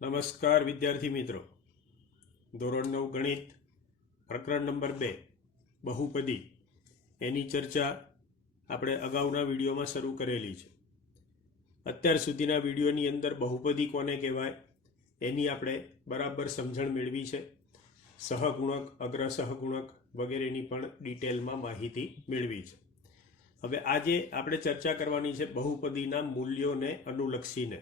નમસ્કાર વિદ્યાર્થી મિત્રો, ધોરણ 9 ગણિત પ્રકરણ નંબર 2 બહુપદી એની ચર્ચા આપણે અગાઉના વિડીયોમાં શરૂ કરેલી છે. અત્યાર સુધીના વિડીયોની અંદર બહુપદી કોને કહેવાય એની આપણે બરાબર સમજણ મેળવી છે. સહગુણક, અગ્ર સહગુણક વગેરેની પણ ડિટેલમાં માહિતી મેળવી છે. હવે આજે આપણે ચર્ચા કરવાની છે બહુપદીના મૂલ્યોને અનુલક્ષીને.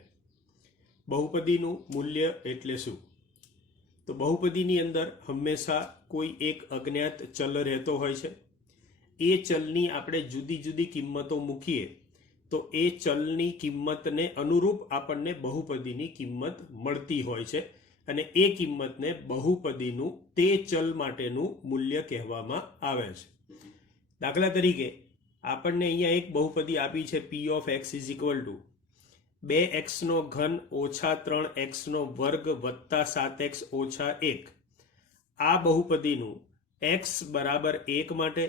બહુપદીનું મૂલ્ય એટલે શું? તો બહુપદીની અંદર હંમેશા કોઈ એક અજ્ઞાત ચલ રહેતો હોય છે. એ ચલની આપણે જુદી જુદી કિંમતો મૂકીએ તો એ ચલની કિંમતને અનુરૂપ આપણને બહુપદીની કિંમત મળતી હોય છે અને એ કિંમતને બહુપદીનું તે ચલ માટેનું મૂલ્ય કહેવામાં આવે છે. દાખલા તરીકે આપણને અહીંયા એક બહુપદી આપી છે p of x is equal to 2x નો ઘન ઓછા 3x નો વર્ગ વત્તા 7x ઓછા 1. આ બહુપદીનું x બરાબર 1 માટે,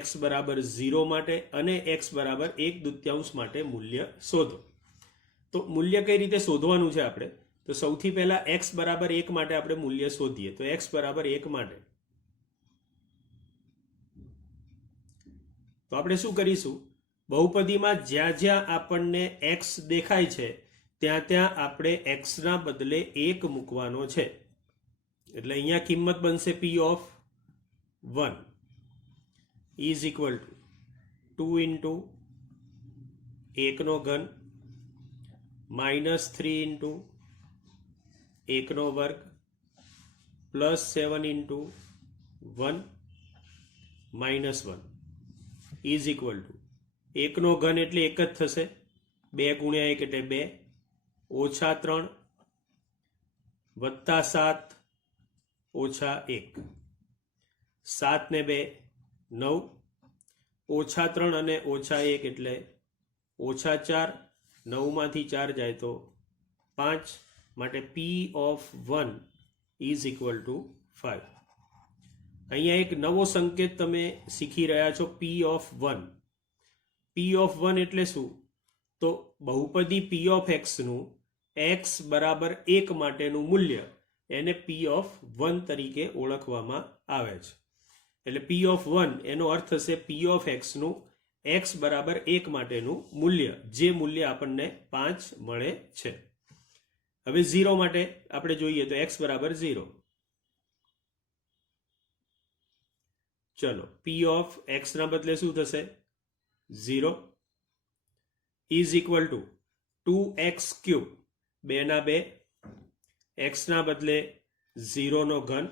x બરાબર 0 માટે અને x બરાબર 1/2 માટે મૂલ્ય શોધો. તો મૂલ્ય કઈ રીતે શોધવાનું છે આપણે? તો સૌથી પહેલા x બરાબર 1 માટે આપણે મૂલ્ય શોધીએ. તો x બરાબર 1 માટે તો આપણે શું કરીશું? બહુપદીમાં જ્યાં જ્યાં આપણને x દેખાય છે ત્યાં ત્યાં આપણે x ના બદલે 1 મૂકવાનો છે. એટલે અહીંયા કિંમત બનશે p of 1 is equal to 2 into 1 નો ઘન -3 into 1 નો વર્ગ plus 7 into 1 -1 is equal to 1 નો ઘન એટલે 1 જ થશે, 2 ગુણ્યા 1 એટલે 2, ઓછા 3 વત્તા 7 ઓછા 1, 7 ને 2 9, ઓછા 3 અને ઓછા 1 એટલે ઓછા 4, 9 માંથી 4 જાય તો 5, માટે p of 1 is equal to 5. અહીંયા એક નવો સંકેત તમે શીખી રહ્યા છો, p of 1. p of 1 એટલે શું? તો બહુપદી p of x નું x બરાબર 1 માટેનું મૂલ્ય એને p of 1 તરીકે ઓળખવામાં આવે છે. એટલે p of 1 એનો અર્થ થશે p of x નું x બરાબર 1 માટેનું મૂલ્ય, જે મૂલ્ય આપણને 5 મળે છે. હવે 0 માટે આપણે જોઈએ તો x બરાબર 0. ચલો, p of x ના બદલે શું થશે? 0 is equal to 2x cube, 2 ના 2, x ના બદલે 0 નો ઘન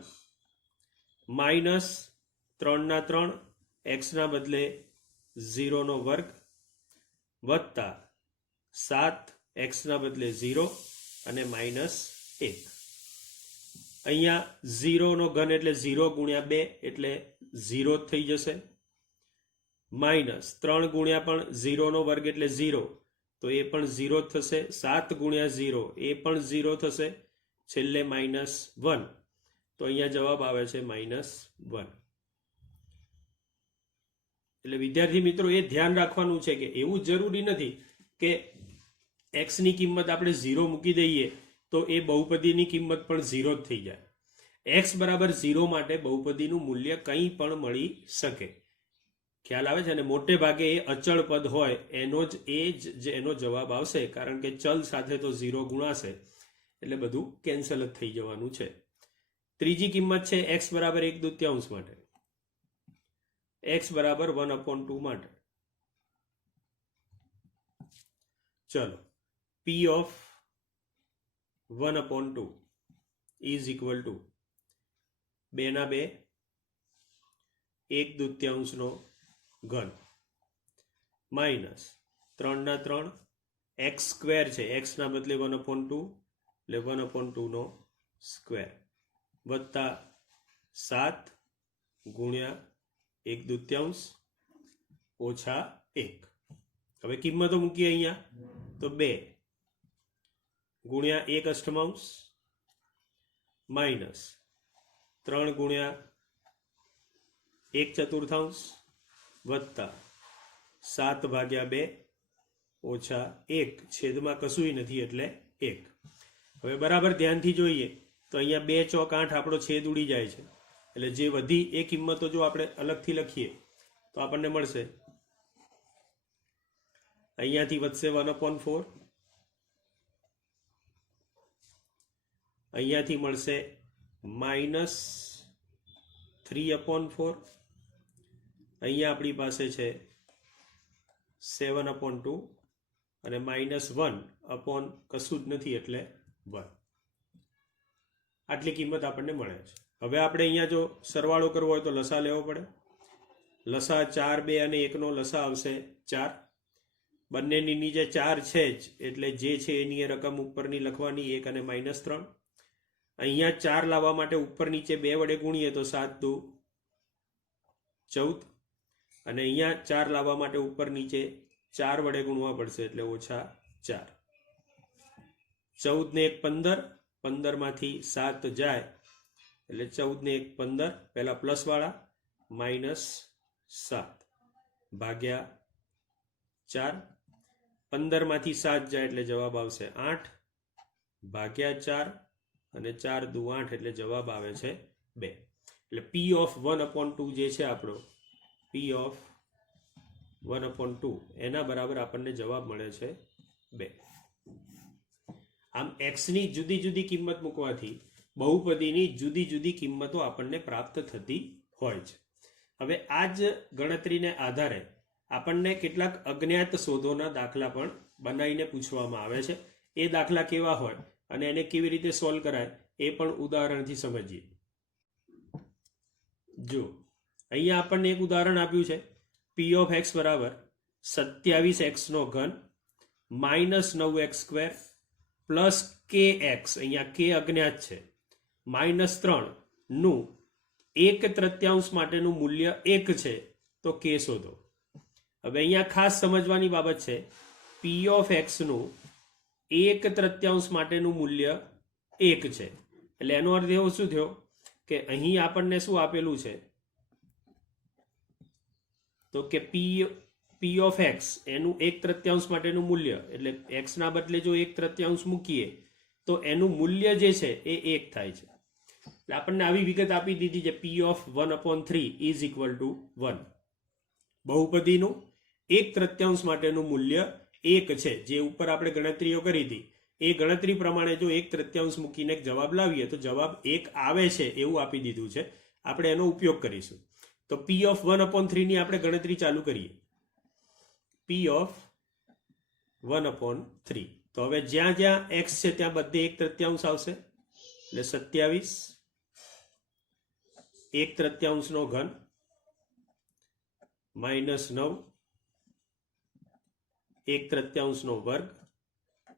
માઇનસ 3 ના 3, x ના બદલે 0 નો વર્ગ વત્તા 7, x ના બદલે 0 અને -1. અહીંયા 0 નો ઘન એટલે 0 ગુણ્યા 2 એટલે 0 થઈ જશે, -3 ગુણ્યા પણ 0 નો વર્ગ એટલે 0 તો એ પણ 0 થશે, 7 ગુણ્યા 0 એ પણ 0 થશે, છેલ્લે -1 તો અહીંયા જવાબ આવે છે -1. એટલે વિદ્યાર્થી મિત્રો એ ધ્યાન રાખવાનું છે કે એવું જરૂરી નથી કે x ની કિંમત આપણે 0 મૂકી દઈએ તો એ બહુપદીની કિંમત પણ 0 જ થઈ જાય. x બરાબર 0 માટે બહુપદીનું મૂલ્ય કંઈ પણ મળી શકે. ખ્યાલ આવે છે? અને મોટે ભાગે એ અચળ પદ હોય એનો જ એનો જવાબ આવશે, કારણ કે ચલ સાથે તો 0 ગુણાશે એટલે બધું કેન્સલ જ થઈ જવાનું છે. ત્રીજી કિંમત છે x બરાબર 1/2 માટે, x બરાબર 1/2 માટે. ચલો, p of 1/2 is equal to 2 ના 2, 1/2 નો ઘન માઇનસ 3 ના 3, x સ્ક્વેર છે, x ના બદલે 1/2 એટલે 1/2 નો સ્ક્વેર વત્તા 7 ગુણ્યા 1/2 ઓછા 1. હવે કિંમતો મૂકીએ અહીંયા તો 2 ગુણ્યા 1/8 માઇનસ 3 ગુણ્યા 1/4 વત્તા 7/2 ઓછા 1, છેદમાં કશું નથી એટલે 1. હવે બરાબર ધ્યાનથી જોઈએ તો અહીંયા 2 ચોક 8 આપણો છેદ ઉડી જાય છે, એટલે જે વધી એ કિંમતો જો આપણે અલગથી લખીએ તો આપણને મળશે, અહીંયાથી વધશે 1/4, અહીંયાથી મળશે -3/4, અહીંયા આપણી પાસે છે 7/2 અને -1 અપોન કશું જ નથી એટલે 1. આટલી કિંમત આપણને મળે છે. હવે આપણે અહીંયા જો સરવાળો કરવો હોય તો લસા લેવો પડે. લસા 4, 2 અને 1 નો લસા આવશે 4. બંનેની નીચે 4 છે જ, એટલે જે છે એની રકમ ઉપરની લખવાની 1 અને -3. અહીંયા 4 લાવવા માટે ઉપર નીચે 2 વડે ગુણીએ તો 7 દુ 14, અને અહીંયા 4 લાવવા માટે ઉપર નીચે 4 વડે ગુણવા પડશે એટલે -4. 14 ને 1 15, 15 માંથી 7 જાય એટલે 14 ને 1 15, પહેલા પ્લસ વાળા -7 ભાગ્યા 4, 15 માંથી 7 જાય એટલે જવાબ આવશે 8 ભાગ્યા 4, અને 4 દુ 8 એટલે જવાબ આવે છે 2. એટલે P of 1/2 જે છે આપણો P of 1/2 એના બરાબર આપણને જવાબ મળે છે 2. આમ x ની જુદી જુદી કિંમત મૂકવાથી બહુપદીની જુદી જુદી કિંમતો આપણને પ્રાપ્ત થતી હોય છે. હવે આ જ ગણતરીને આધારે આપણને કેટલાક અજ્ઞાત શોધોના દાખલા પણ બનાવીને પૂછવામાં આવે છે. એ દાખલા કેવા હોય અને એને કેવી રીતે સોલ્વ કરાય એ પણ ઉદાહરણથી સમજીએ. જો અહીંયા આપણને એક ઉદાહરણ આપ્યું છે, P of x બરાબર 27x નો ઘન -9x² પ્લસ kx, અહીંયા k અજ્ઞાત છે, -3 નું 1/3 માટેનું મૂલ્ય 1 છે તો k શોધો. હવે અહીંયા ખાસ સમજવાની બાબત છે, P of x નું 1/3 માટેનું મૂલ્ય 1 છે, એટલે એનો અર્થ એવો શું થયો કે અહીં આપણને શું આપેલું છે તો કે P of x એનું 1/3 માટેનું મૂલ્ય, એટલે x ના બદલે જો 1/3 મૂકીએ તો એનું મૂલ્ય જે છે એ 1 થાય છે. એટલે આપણને આવી વિગત આપી દીધી છે, P of 1/3 is equal to 1. બહુપદીનું 1/3 માટેનું મૂલ્ય 1 છે, જે ઉપર આપણે ગણતરીઓ કરી હતી એ ગણતરી પ્રમાણે જો 1/3 મૂકીને જવાબ લાવીએ તો જવાબ 1 આવે છે એવું આપી દીધું છે. આપણે એનો ઉપયોગ કરીશું. તો P of 1/3 ની આપણે ગણતરી ચાલુ કરીએ. P of 1/3, તો હવે જ્યાં જ્યાં x છે ત્યાં બધે 1/3 આવશે, એટલે 27 1/3 નો ઘન -9 1/3 નો વર્ગ.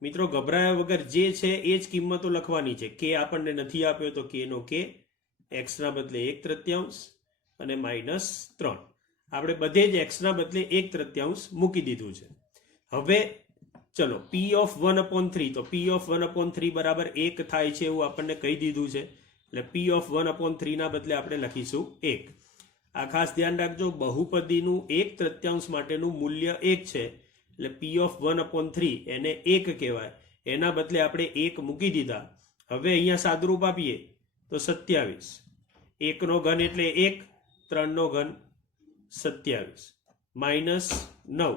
મિત્રો ગભરાયા વગર જે છે એ જ કિંમતો લખવાની છે. k આપણને નથી આપ્યો તો k નો k, x ના બદલે 1/3 અને -3. આપણે બધે જ x ના બદલે 1/3 મૂકી દીધું છે. હવે ચલો P of 1/3, તો P of 1/3 બરાબર 1 થાય છે એવું આપણને કહી દીધું છે, એટલે P of 1/3 ના બદલે આપણે લખીશું 1. આ ખાસ ધ્યાન રાખજો, બહુપદીનું 1/3 માટેનું મૂલ્ય 1 છે, એટલે P of 1/3 એને 1 કહેવાય, એના બદલે આપણે 1 મૂકી દીધા. હવે અહીંયા સાદુરૂપ આપીએ તો 27, 1 નો ઘન એટલે 1, 3 નો ઘન 27, -9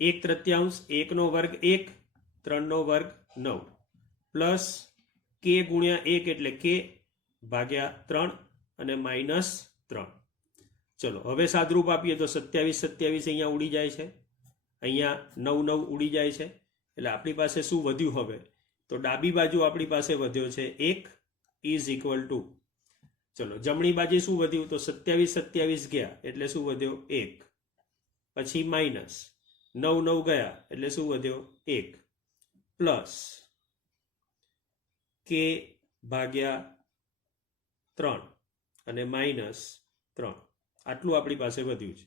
1/3, 1 નો વર્ગ 1, 3 નો વર્ગ 9, પ્લસ k ગુણ્યા 1 એટલે k ભાગ્યા 3 અને -3. ચલો હવે સાદુરૂપ આપીએ તો 27 અહીંયા ઉડી જાય છે, અહીંયા 9 ઉડી જાય છે, એટલે આપણી પાસે શું વધ્યું? હવે તો ડાબી બાજુ આપણી પાસે વધ્યો છે 1 ઇઝ ઇક્વલ ટુ, ચલો જમણી બાજુ શું વધ્યું? તો 27 ગયા એટલે શું વધ્યો? 1, પછી -9 ગયા એટલે શું વધ્યો? 1, પ્લસ k ભાગ્યા 3 અને -3. આટલું આપણી પાસે વધ્યું છે.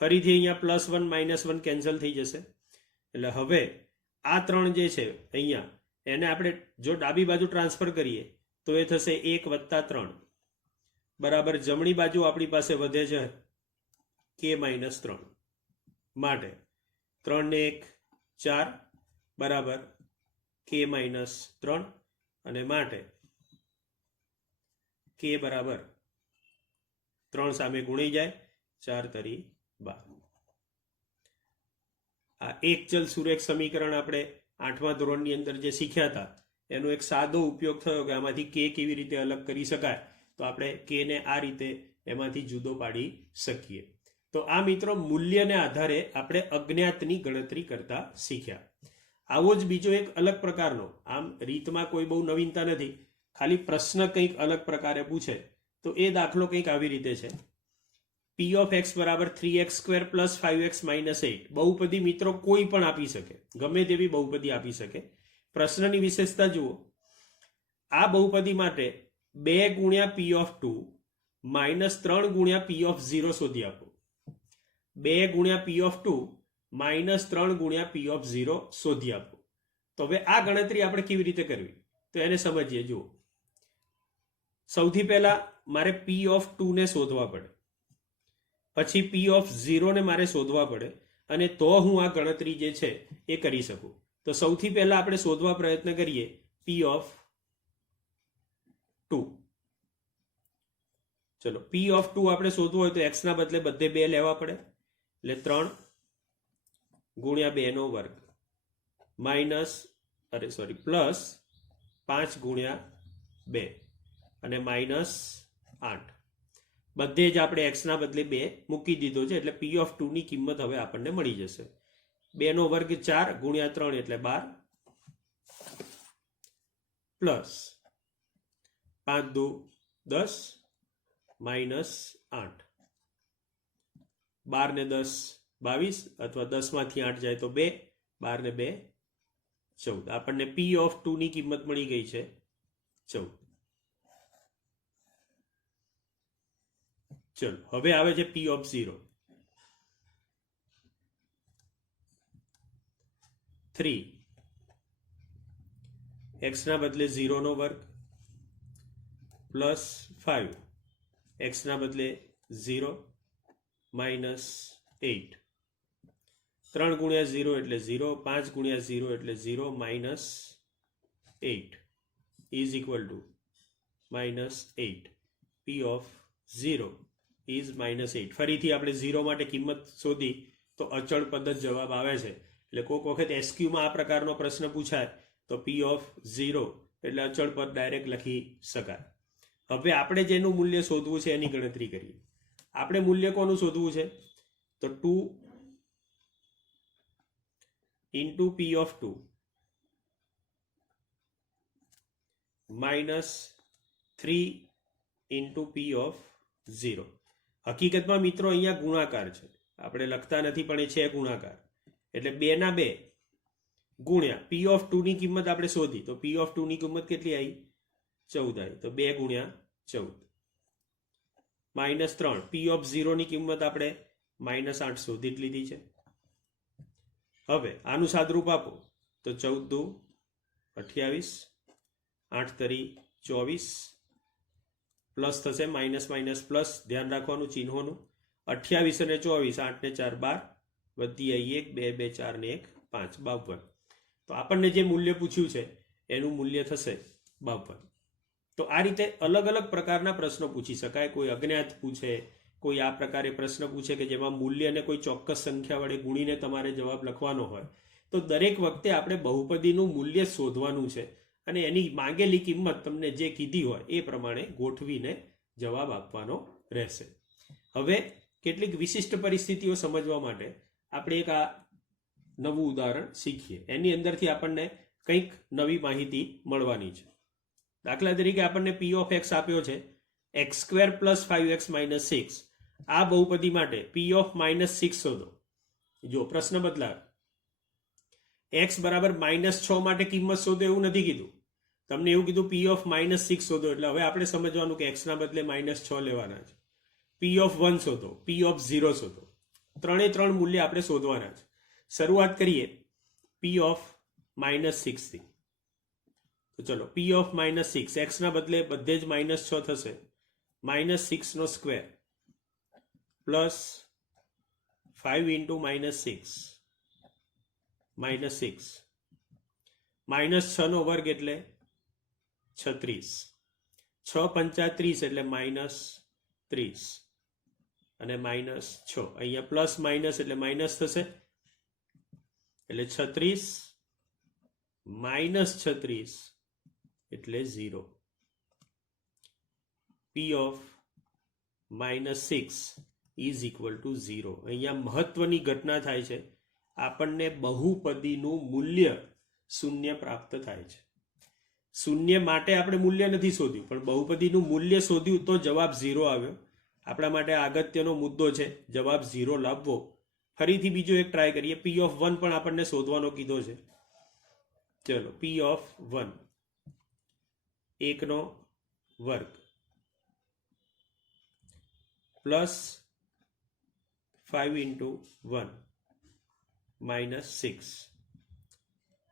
ફરીથી અહીંયા +1 -1 કેન્સલ થઈ જશે, એટલે હવે આ 3 જે છે અહીંયા એને આપણે જો ડાબી બાજુ ટ્રાન્સફર કરીએ તો એ થશે 1 + 3 બરાબર જમણી બાજુ આપણી પાસે વધે છે k - 3. માટે 3 ને 1 4 બરાબર k માઇનસ 3 અને માટે k બરાબર 3 સામે ગુણી જાય 4 તરી 12. આ એક ચલ સુરેખ સમીકરણ આપણે 8મા ધોરણની અંદર જે શીખ્યા હતા એનો એક સાદો ઉપયોગ થયો કે આમાંથી કે કેવી રીતે અલગ કરી શકાય, તો આપણે કે ને આ રીતે એમાંથી જુદો પાડી શકીએ. તો આ મિત્રો મૂલ્યને આધારે આપણે અજ્ઞાતની ગણતરી કરતા શીખ્યા. આવો જ બીજો એક અલગ પ્રકારનો, આમ રીતમાં કોઈ બહુ નવીનતા નથી, ખાલી પ્રશ્ન કંઈક અલગ પ્રકારે પૂછે તો એ દાખલો કંઈક આવી રીતે છે. p of x બરાબર 3x² પ્લસ 5x માઇનસ 8. બહુપદી મિત્રો કોઈ પણ આપી શકે, ગમે તેવી બહુપદી આપી શકે. પ્રશ્નની વિશેષતા જુઓ, આ બહુપદી માટે 2 ગુણ્યા p of 2 માઇનસ 3 ગુણ્યા p of 0 શોધી આપો. 2 ગુણ્યા p of 2 માઇનસ 3 ગુણ્યા p of 0 શોધી આપો. તો હવે આ ગણતરી આપણે કેવી રીતે કરવી તો એને સમજીએ. જુઓ, સૌથી પહેલા મારે p of 2 ને શોધવા પડે, પછી p of 0 ને મારે શોધવા પડે, અને તો હું આ ગણતરી જે છે એ કરી શકું. તો સૌથી પહેલા આપણે શોધવા પ્રયત્ન કરીએ p of 2. ચલો, p of 2 આપણે શોધવું હોય તો x ના બદલે બધે 2 લેવા પડે, એટલે 3 ગુણ્યા 2 નો વર્ગ માઇનસ પ્લસ 5 ગુણ્યા 2 અને માઇનસ 8. બધે જ આપણે x ના બદલે 2 મૂકી દીધો છે, એટલે p of 2 ની કિંમત હવે આપણને મળી જશે. 2 નો વર્ગ 4 ગુણ્યા 3 એટલે 12 પ્લસ 5 દુ 10 માઇનસ 8. 12 ને 10 22, અથવા 10 માંથી 8 જાય તો 2, 12 ને 2 14. આપણને p of 2 ની કિંમત મળી ગઈ છે 14. ચલો, હવે આવે છે p of 0. 3 x ના બદલે 0 નો વર્ગ પ્લસ 5 x ના બદલે 0 માઇનસ 8. 3 ગુણ્યા 0 એટલે 0, 5 ગુણ્યા 0 એટલે 0 minus 8 is equal to minus 8. p of 0 is minus 8. ફરીથી આપણે 0 માટે કિંમત શોધી તો અચળ પદ જ જવાબ આવે છે. એટલે કોઈક વખત એસક્યુમાં આ પ્રકારનો પ્રશ્ન પૂછાય તો p of 0 એટલે અચળ પદ ડાયરેક્ટ લખી શકાય. હવે આપણે જેનું મૂલ્ય શોધવું છે એની ગણતરી કરીએ. આપણે મૂલ્ય કોનું શોધવું છે તો 2 into p of 2 minus 3 into p of 0. હકીકતમાં મિત્રો અહીંયા ગુણાકાર છે, આપણે લખતા નથી પણ એ છે ગુણાકાર. એટલે 2 ના 2 ગુણ્યા p of 2 ની કિંમત આપણે શોધી, તો p of 2 ની કિંમત કેટલી આવી 14 આવી, તો 2 ગુણ્યા 14 માઇનસ 3 p of 0 ની કિંમત આપણે માઇનસ 8 શોધી જ લીધી છે. હવે આનું સાદરૂપ આપો તો 14 દુ 28, 8 તરી 24, પ્લસ થશે માઇનસ માઇનસ પ્લસ, ધ્યાન રાખવાનું ચિહ્નોનું. 28 અને 24, 8 ને 4 12, વધી આવી 1 2 2 4 ને 1 5, 52. તો આપણને જે મૂલ્ય પૂછ્યું છે એનું મૂલ્ય થશે 52. તો આ રીતે અલગ અલગ પ્રકારના પ્રશ્નો પૂછી શકાય. કોઈ અજ્ઞાત પૂછે, કોઈ આ પ્રકારે પ્રશ્ન પૂછે કે જેમાં મૂલ્યને કોઈ ચોક્કસ સંખ્યા વડે ગુણીને તમારે જવાબ લખવાનો હોય, તો દરેક વખતે આપણે બહુપદીનું મૂલ્ય શોધવાનું છે અને એની માંગેલી કિંમત તમને જે કીધી હોય એ પ્રમાણે ગોઠવીને જવાબ આપવાનો રહેશે. હવે કેટલીક વિશિષ્ટ પરિસ્થિતિઓ સમજવા માટે આપણે એક આ નવું ઉદાહરણ શીખીએ. એની અંદરથી આપણને કંઈક નવી માહિતી મળવાની છે. દાખલા તરીકે આપણને p of x આપ્યો છે x² પ્લસ 5x માઇનસ 6. આ બહુપદી માટે p of માઇનસ 6 શોધો. જો પ્રશ્ન બદલાવ, x બરાબર -6 માટે કિંમત શોધો એવું નથી કીધું, તમને એવું કીધું p of -6 શોધો. એટલે હવે આપણે સમજવાનું કે x ના બદલે -6 લેવાના છે. p of 1 શોધો, p of 0 શોધો. ત્રણે ત્રણ મૂલ્ય આપણે શોધવાના છે. શરૂઆત કરીએ p of -6 થી. તો ચલો, p of -6, x ના બદલે બધે જ -6 થશે, -6 નો સ્ક્વેર પ્લસ 5 into -6 -6 -6 નો વર્ગ એટલે 36, 6 પંચા 30 એટલે -30 અને -6. અહીંયા પ્લસ માઇનસ એટલે માઇનસ થશે, એટલે 36 -36 એટલે 0. P of -6 is equal to 0. અહીંયા મહત્વની ઘટના થાય છે, આપણને બહુપદીનું મૂલ્ય શૂન્ય પ્રાપ્ત થાય છે. શૂન્ય માટે આપણે મૂલ્ય નથી શોધ્યું, પણ બહુપદીનું મૂલ્ય શોધ્યું તો જવાબ 0 આવ્યો. આપણા માટે અગત્યનો મુદ્દો છે જવાબ 0 લાવવો. ફરીથી બીજો એક ટ્રાય કરીએ. P of 1 પણ આપણને શોધવાનો કીધો છે. ચલો, P of 1 1 નો વર્ગ પ્લસ 5 into 1 -6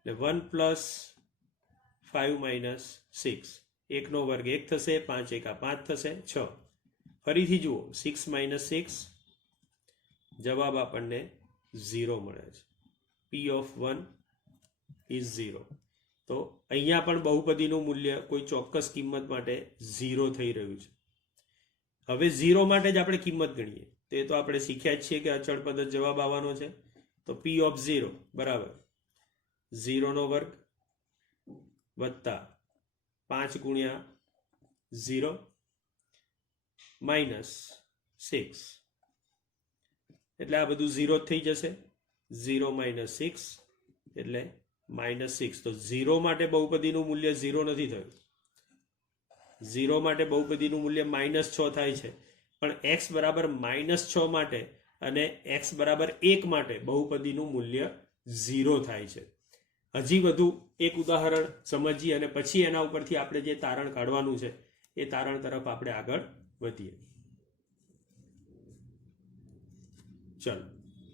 એટલે 1 plus 5 minus 6, 1 નો વર્ગ 1 થશે, 5 એકા 5 થશે, 6. ફરીથી જુઓ, 6 minus 6 જવાબ આપણને 0 મળે છે. P of 1 is 0. તો અહીંયા પણ બહુપદીનું મૂલ્ય કોઈ ચોક્કસ કિંમત માટે 0 થઈ રહ્યું છે. હવે 0 માટે જ આપણે કિંમત ગણીએ, તે તો આપણે શીખ્યા જ છીએ કે અચળ પદ જ જવાબ આવવાનો છે. તો P of 0 બરાબર 0 નો વર્ગ વત્તા 5 ગુણ્યા 0 માઇનસ 6, એટલે આ બધું 0 થઈ જશે. 0 minus 6 એટલે -6. તો 0 માટે બહુપદીનું મૂલ્ય 0 નથી થયું. 0 માટે બહુપદીનું મૂલ્ય -6 થાય છે, પણ x બરાબર -6 માટે અને x બરાબર 1 માટે બહુપદીનું મૂલ્ય 0 થાય છે. હજી વધુ એક ઉદાહરણ સમજીએ અને પછી એના ઉપરથી આપણે જે તારણ કાઢવાનું છે એ તારણ તરફ આપણે આગળ વધીએ. ચલો,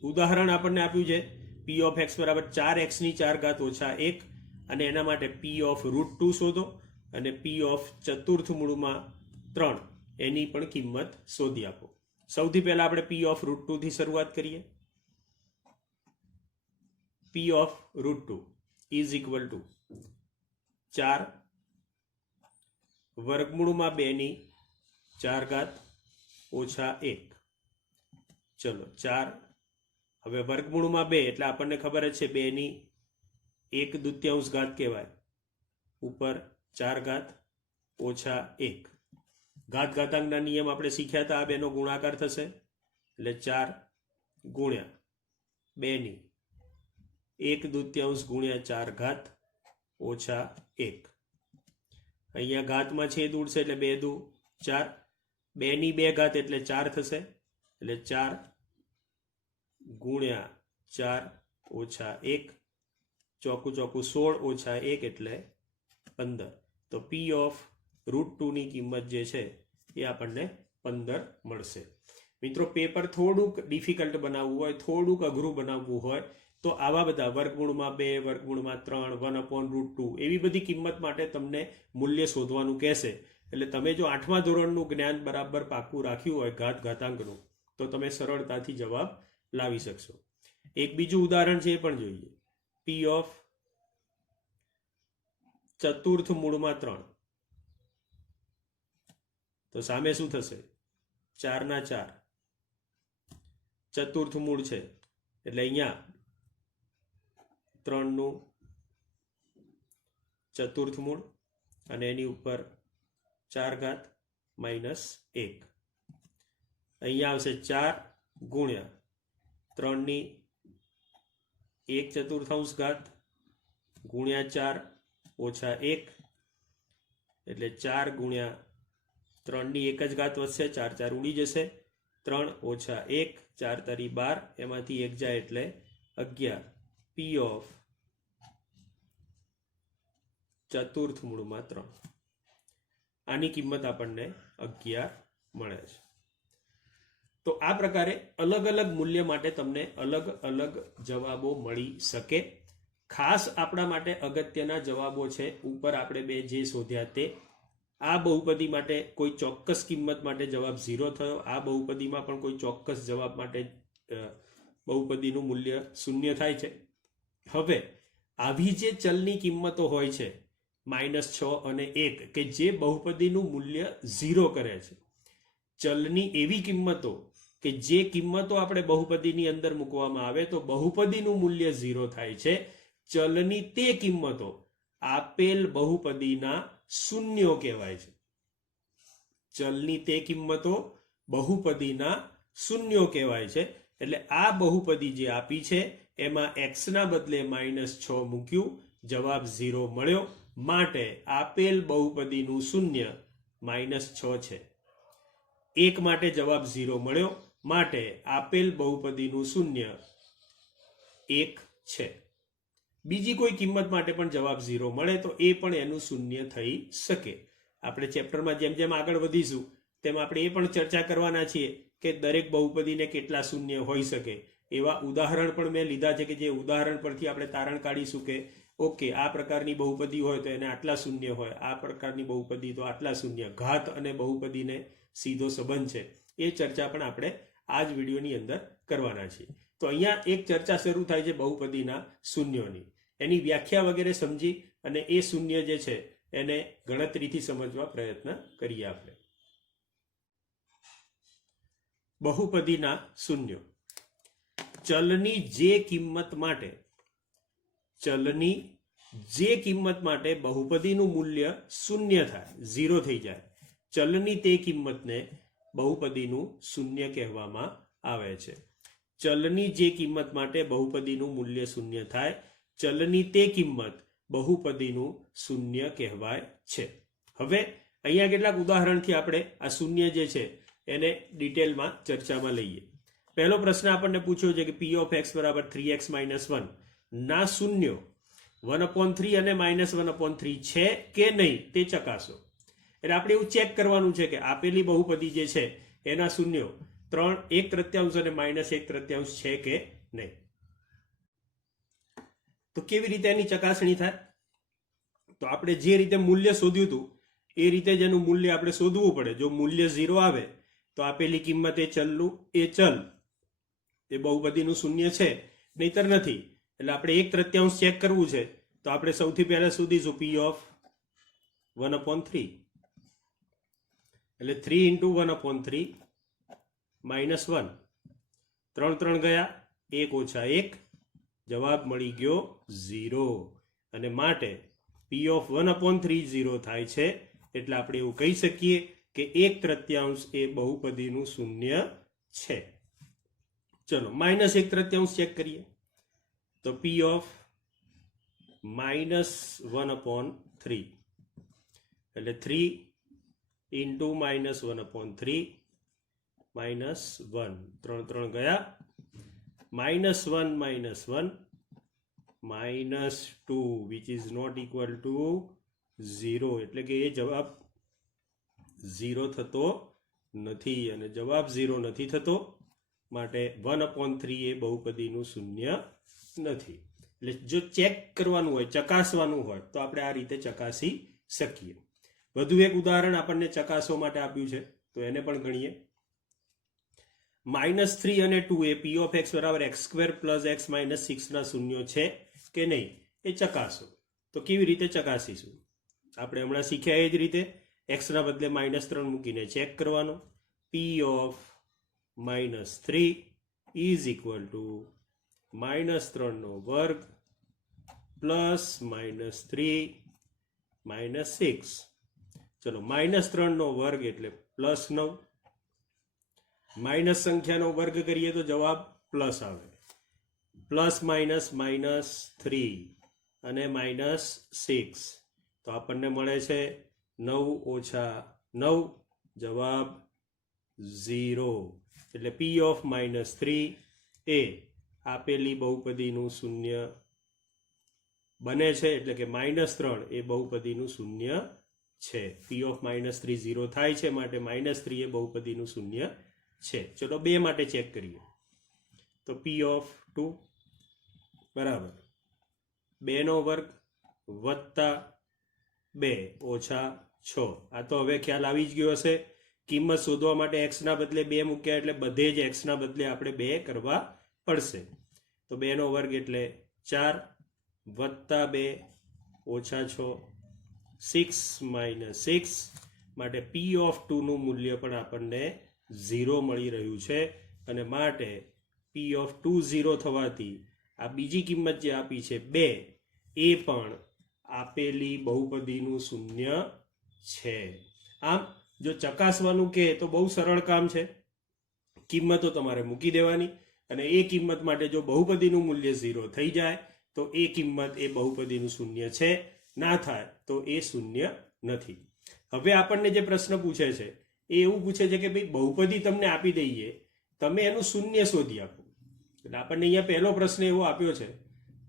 ઉદાહરણ આપણને આપ્યું છે P of x બરાબર 4x ની 4 ઘાત ઓછા 1 અને એના માટે P of √2 શોધો અને P of ચતુર્થ મૂળમાં 3 એની પણ કિંમત શોધી આપો. સૌથી પહેલા આપણે P of √2 થી શરૂઆત કરીએ. P of √2 is equal to 4 વર્ગમૂળમાં 2 ની 4 ઘાત ઓછા 1. ચલો, 4 હવે વર્ગમૂળમાં 2 એટલે આપણને ખબર જ છે 2 ની 1/2 ઘાત કહેવાય, ઉપર 4 ઘાત ઓછા 1. ઘાત ઘાતાંકના નિયમ આપણે શીખ્યા હતા, આ બેનો ગુણાકાર થશે એટલે 4 ગુણ્યા 2 ની 1/2 ગુણ્યા 4 ઘાત ઓછા 1. અહીંયા ઘાતમાં છેદ ઉડશે એટલે 2 દુ 4, 2 ની 2 ઘાત એટલે 4 થશે, એટલે 4 ગુણ્યા 4 ઓછા 1, ચોકું ચોકું 16 ઓછા 1 એટલે 15. તો P of √2 ની કિંમત જે છે એ આપણને 15 મળશે. મિત્રો, પેપર થોડુંક ડિફિકલ્ટ બનાવવું હોય, થોડુંક અઘરું બનાવવું હોય તો આવા બધા વર્ગમૂળમાં 2, વર્ગમૂળમાં 3, 1/√2 એવી બધી કિંમત માટે તમને મૂલ્ય શોધવાનું કહેશે. એટલે તમે જો 8મા ધોરણનું જ્ઞાન બરાબર પાક્કું રાખ્યું હોય ઘાત ઘાતાંકનું, તો તમે સરળતાથી જવાબ લાવી શકશો. એક બીજું ઉદાહરણ છે એ પણ જોઈએ. P of ચતુર્થ મૂળમાં 3, તો સામે શું થશે? 4 ના 4 ચતુર્થ મૂળ છે એટલે અહીંયા 3 નું ચતુર્થ મૂળ અને એની ઉપર 4 ઘાત -1. અહીંયા આવશે 4 ગુણ્યા 3 ની 1/4 ઘાત ગુણ્યા 4 ઓછા 1 એટલે 4 ગુણ્યા 3 ની 1 જ ઘાત વધશે, 4 4 ઉડી જશે, 3 ઓછા 1, 4 તારી 12, એમાંથી 1 જાય એટલે 11. P of ચતુર્થ મૂળમાં 3, આની કિંમત આપણને 11 મળે છે. તો આ પ્રકારે અલગ અલગ મૂલ્ય માટે તમને અલગ અલગ જવાબો મળી શકે. ખાસ આપણા માટે અગત્યના જવાબો છે ઉપર આપણે બે જે શોધ્યા તે. આ બહુપદી માટે કોઈ ચોક્કસ કિંમત માટે જવાબ 0 થયો, આ બહુપદીમાં પણ કોઈ ચોક્કસ જવાબ માટે બહુપદીનું મૂલ્ય 0 થાય છે. હવે આવી જે ચલની કિંમતો હોય છે -6 અને 1 કે જે બહુપદીનું મૂલ્ય 0 કરે છે, ચલની એવી કિંમતો કે જે કિંમતો આપણે બહુપદીની અંદર મૂકવામાં આવે તો બહુપદીનું મૂલ્ય 0 થાય છે, ચલની તે કિંમતો આપેલ બહુપદીના શૂન્યો કહેવાય છે. ચલની તે કિંમતો બહુપદીના શૂન્યો કહેવાય છે. એટલે આ બહુપદી જે આપી છે એમાં x ના બદલે -6 મૂક્યું, જવાબ 0 મળ્યો, માટે આપેલ બહુપદીનું શૂન્ય -6 છે. 1 માટે જવાબ 0 મળ્યો, માટે આપેલ બહુપદીનું શૂન્ય 1 છે. બીજી કોઈ કિંમત માટે પણ જવાબ 0 મળે તો એ પણ એનું શૂન્ય થઈ શકે. આપણે ચેપ્ટરમાં જેમ જેમ આગળ વધીશું તેમ આપણે એ પણ ચર્ચા કરવાના છીએ કે દરેક બહુપદીને કેટલા શૂન્ય હોઈ શકે. એવા ઉદાહરણ પણ મેં લીધા છે કે જે ઉદાહરણ પરથી આપણે તારણ કાઢીશું કે ઓકે, આ પ્રકારની બહુપદી હોય તો એને આટલા શૂન્ય હોય, આ પ્રકારની બહુપદી તો આટલા શૂન્ય. ઘાત અને બહુપદીને સીધો સંબંધ છે એ ચર્ચા પણ આપણે આ જ વિડીયોની અંદર કરવાના છીએ. તો અહીંયા એક ચર્ચા શરૂ થાય છે બહુપદીના શૂન્યોની. એની વ્યાખ્યા વગેરે સમજી અને એ શૂન્ય જે છે એને ગણતરીથી સમજવા પ્રયત્ન કરીએ આપણે. બહુપદીના શૂન્યો. ચલની જે કિંમત માટે બહુપદીનું મૂલ્ય શૂન્ય થાય, 0 થઈ જાય, ચલની તે કિંમતને બહુપદીનું શૂન્ય કહેવામાં આવે છે. ચલની જે કિંમત માટે બહુપદીનું મૂલ્ય શૂન્ય થાય, ચલની તે કિંમત બહુપદીનું શૂન્ય કહેવાય છે. હવે અહીંયા કેટલાક ઉદાહરણથી આપણે આ શૂન્ય જે છે એને ડિટેલમાં ચર્ચામાં લઈએ. પહેલો પ્રશ્ન આપણને પૂછ્યો છે કે p of x બરાબર 3x - 1 ના શૂન્યો 1/3 અને -1/3 છે કે નહીં તે ચકાસો. એટલે આપણે એવું ચેક કરવાનું છે કે આપેલી બહુપદી જે છે એના શૂન્યો 1/3 અને -1/3 છે કે નહીં. તો કેવી રીતે એની ચકાસણી થાય? તો આપણે જે રીતે મૂલ્ય શોધ્યું હતું એ રીતે જ એનું મૂલ્ય આપણે શોધવું પડે. જો મૂલ્ય 0 આવે તો આપેલી કિંમત એ ચલનું એ ચલ એ બહુપદીનું શૂન્ય છે, નહીતર નથી. એટલે આપણે 1/3 ચેક કરવું છે તો આપણે સૌથી પહેલા શોધીશું p of 1/3. એટલે 3 × 1/3 -1, 3 3 ગયા, 1 - 1, જવાબ મળી ગયો 0. અને માટે p of 1/3 0 થાય છે. એટલે આપણે એવું કહી શકીએ કે 1/3 એ બહુપદીનું શૂન્ય છે. ચલો -1/3 ચેક કરીએ તો p of -1/3 એટલે 3 × -1/3 -1, 3 3 ગયા, -1 -1 -2 which is not equal to 0. એટલે કે એ જવાબ 0 થતો નથી. અને જવાબ 0 નથી થતો માટે 1/3 એ બહુપદીનું શૂન્ય નથી. એટલે જો ચેક કરવાનું હોય, ચકાસવાનું હોય તો આપણે આ રીતે ચકાસી શકીએ. વધુ એક ઉદાહરણ આપણને ચકાસવા માટે આપ્યું છે તો એને પણ ગણીએ. -3 અને 2 એ p of x બરાબર x² + x - 6 ના શૂન્યો છે કે નહીં એ ચકાસો. તો કેવી રીતે ચકાસીશું? આપણે હમણાં શીખ્યા એ જ રીતે x ના બદલે -3 મૂકીને ચેક કરવાનો. p of -3 is equal to -3² + -3 - 6. ચલો -3² એટલે +9. માઇનસ સંખ્યાનો વર્ગ કરીએ તો જવાબ પ્લસ આવે. +- -3 અને -6 તો આપણને મળે છે 9 - 9, જવાબ 0. એટલે p of -3 એ આપેલી બહુપદીનું શૂન્ય બને છે. એટલે કે -3 એ બહુપદીનું શૂન્ય છે. p of -3 0 થાય છે માટે -3 એ બહુપદીનું શૂન્ય છે. ચલો 2 માટે ચેક કરીએ તો p of 2 બરાબર 2² + 2 - 6. આ તો હવે ખ્યાલ આવી જ ગયો હશે. કિંમત શોધવા માટે x ના બદલે 2 મૂક્યા એટલે બધે જ x ના બદલે આપણે 2 કરવા પડશે. તો 2² એટલે 4 વત્તા 2 ઓછા 6 6 માઇનસ 6 માટે પી ઓફ 2 નું મૂલ્ય પણ આપણને 0 મળી રહ્યું છે અને માટે પી ઓફ 2 0 થવાથી આ બીજી કિંમત જે આપી છે 2 એ પણ આપેલી બહુપદીનું શૂન્ય છે. આમ જો ચકાસવાનું કે તો બહુ સરળ કામ છે. કિંમતો તમારે મૂકી દેવાની અને એ કિંમત માટે જો બહુપદીનું મૂલ્ય 0 થઈ જાય તો એ કિંમત એ બહુપદીનું શૂન્ય છે, ના થાય તો એ શૂન્ય નથી. હવે આપણને જે પ્રશ્ન પૂછે છે એ એવું પૂછે છે કે ભાઈ બહુપદી તમને આપી દઈએ, તમે એનું શૂન્ય શોધી આપો. એટલે આપણને અહીંયા પહેલો પ્રશ્ન એવો આપ્યો છે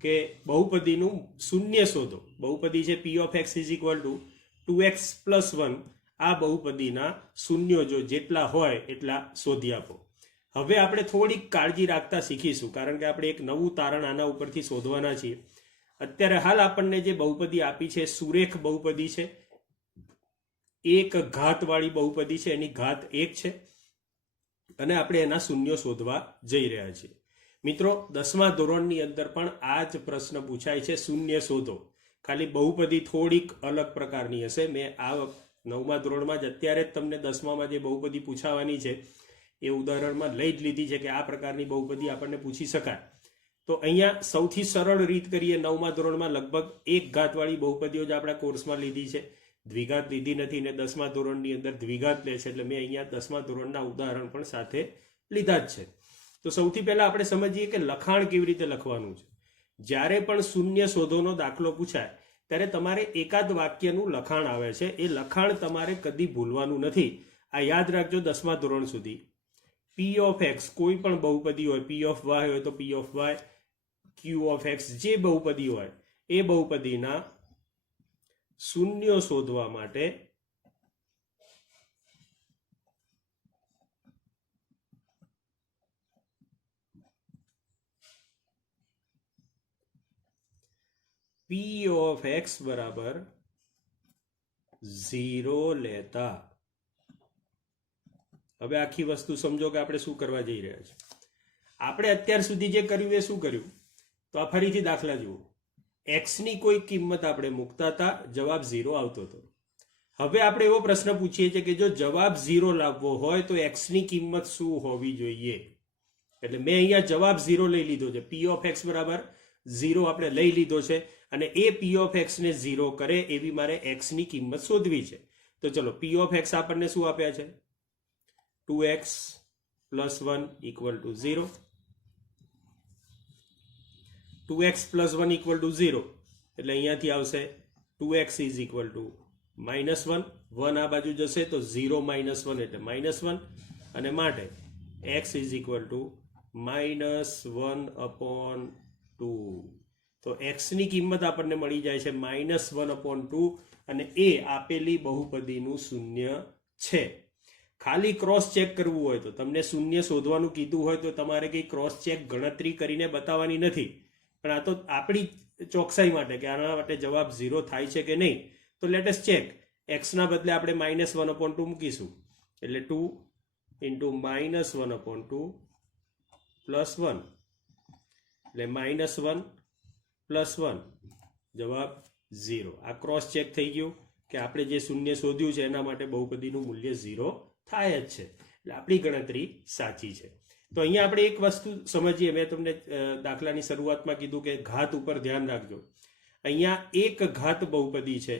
કે બહુપદીનું શૂન્ય શોધો. બહુપદી છે પી of x is equal to 2x plus 1. આ બહુપદીના શૂન્યો જો જેટલા હોય એટલા શોધી આપો. હવે આપણે થોડીક કાળજી રાખતા શીખીશું, કારણ કે આપણે એક નવું તારણ આના ઉપરથી શોધવાના છીએ. અત્યારે હાલ આપણને જે બહુપદી આપી છે સુરેખ બહુપદી છે, એક ઘાતવાળી બહુપદી છે, એની ઘાત 1 છે અને આપણે એના શૂન્યો શોધવા જઈ રહ્યા છીએ. મિત્રો, 10મા ધોરણની અંદર પણ આ જ પ્રશ્ન પૂછાય છે, શૂન્ય શોધો. ખાલી બહુપદી થોડીક અલગ પ્રકારની હશે. મેં આ 9મા ધોરણમાં જ અત્યારે જ તમને 10મામાં જે બહુપદી પૂછાવાની છે એ ઉદાહરણમાં લઈ જ લીધી છે કે આ પ્રકારની બહુપદી આપણને પૂછી શકાય. તો અહીંયા સૌથી સરળ રીત કરીએ. 9મા ધોરણમાં લગભગ એક ઘાતવાળી બહુપદીઓ જ આપણા કોર્સમાં લીધી છે, દ્વિઘાત લીધી નથી, ને 10મા ધોરણની અંદર દ્વિઘાત લે છે. એટલે મેં અહીંયા 10મા ધોરણના ઉદાહરણ પણ સાથે લીધા જ છે. તો સૌથી પહેલા આપણે સમજીએ કે લખાણ કેવી રીતે લખવાનું છે. જ્યારે પણ શૂન્ય શોધોનો દાખલો પૂછાય ત્યારે તમારે એકાદ વાક્યનું લખાણ આવે છે, એ લખાણ તમારે કદી ભૂલવાનું નથી. આ યાદ રાખજો 10મા ધોરણ સુધી. પી ઓફ એક્સ કોઈ પણ બહુપદી હોય, પી ઓફ વાય હોય તો P of Y, Q of X જે બહુપદી હોય એ બહુપદીના શૂન્યો શોધવા માટે પી ઓફ એક્સ બરાબર 0 લેતા. હવે આખી વસ્તુ સમજો કે આપણે શું કરવા જઈ રહ્યા છીએ. આપણે અત્યાર સુધી જે કર્યું એ શું કર્યું, તો આ ફરીથી દાખલા જુઓ. એક્સની કોઈ કિંમત આપણે મૂકતા હતા, જવાબ 0 આવતો હતો. હવે આપણે એવો પ્રશ્ન પૂછીએ છીએ કે જો જવાબ 0 લાવવો હોય તો એક્સની કિંમત શું હોવી જોઈએ. એટલે મેં અહીંયા જવાબ 0 લઈ લીધો છે. પી ઓફ એક્સ બરાબર 0 આપણે લઈ લીધો છે અને એ પી ઓફ એક્સ ને 0 કરે એવી મારે એક્સની કિંમત શોધવી છે. તો ચલો, પી ઓફ એક્સ આપણને શું આપ્યા છે? 2x plus 1 equal to 0. 2x plus 1 equal to 0 એટલે અહીંયાથી આવશે 2x ઇઝ ઇક્વલ ટુ -1. 1 આ બાજુ જશે તો 0 -1 એટલે -1 અને માટે x ઇઝ ઇક્વલ ટુ -1/2. તો x ની કિંમત આપણને મળી જાય છે -1/2 અને એ આપેલી બહુપદીનું શૂન્ય છે. ખાલી ક્રોસ ચેક કરવું હોય તો, તમને શૂન્ય શોધવાનું કીધું હોય તો તમારે કંઈ ક્રોસ ચેક ગણતરી કરીને બતાવવાની નથી, પણ આ તો આપણી ચોકસાઈ માટે કે આના માટે જવાબ 0 થાય છે કે નહીં. તો લેટ અસ ચેક. એક્સના બદલે આપણે -1/2 મૂકીશું એટલે 2 × -1/2 પ્લસ 1 એટલે -1 પ્લસ 1 જવાબ 0. આ ક્રોસ ચેક થઈ ગયું કે આપણે જે શૂન્ય શોધ્યું છે એના માટે બહુપદીનું મૂલ્ય 0 થાય જ છે. એટલે આપણી ગણતરી સાચી છે. તો અહીંયા આપણે એક વસ્તુ સમજીએ. મેં તમને દાખલાની શરૂઆતમાં કીધું કે ઘાત ઉપર ધ્યાન રાખજો. અહીંયા એક ઘાત બહુપદી છે,